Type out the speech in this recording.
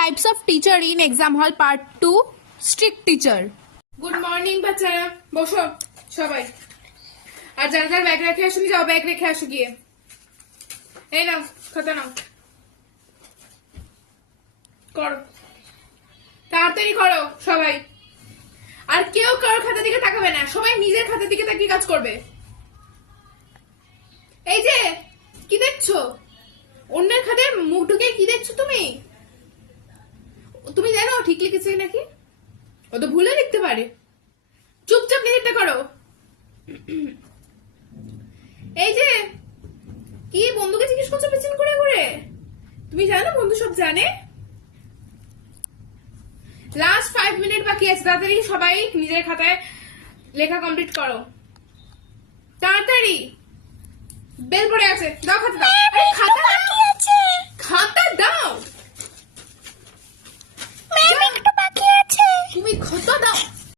Types of teacher in exam hall part 2 strict teacher. Good morning বাচ্চারা, বসো সবাই। আর যারা যারা ব্যাগ রেখে আসুনি যাও, ব্যাগ রেখে আসো গিয়ে। এই নাও খাতা নাও, করো তাড়াতাড়ি করো সবাই। আর কেউ কারোর খাতা দিকে তাকাবে না, সবাই নিজের খাতা দিকে তাকিয়ে কাজ করবে। এই যে কি দেখছো, অন্যের খাতায় মুখ ঢুকে কি দেখছো তুমি? তুমি জানো ঠিক লিখেছে নাকি? ও তো ভুলে লিখতে পারে। চুপচাপ নিজেরটা করো। এই যে কি বন্ধুকে জিজ্ঞেস করছো পেছন করে করে? তুমি জানো বন্ধু সব জানে। লাস্ট 5 মিনিট বাকি আছে, তাড়াতাড়ি সবাই নিজের খাতায় লেখা কমপ্লিট করো, তাড়াতাড়ি। বেল পড়ে আছে, দাও খাতা দাও। আরে খাতা দাও, খাতা দাও। তুমি খাতা দাও।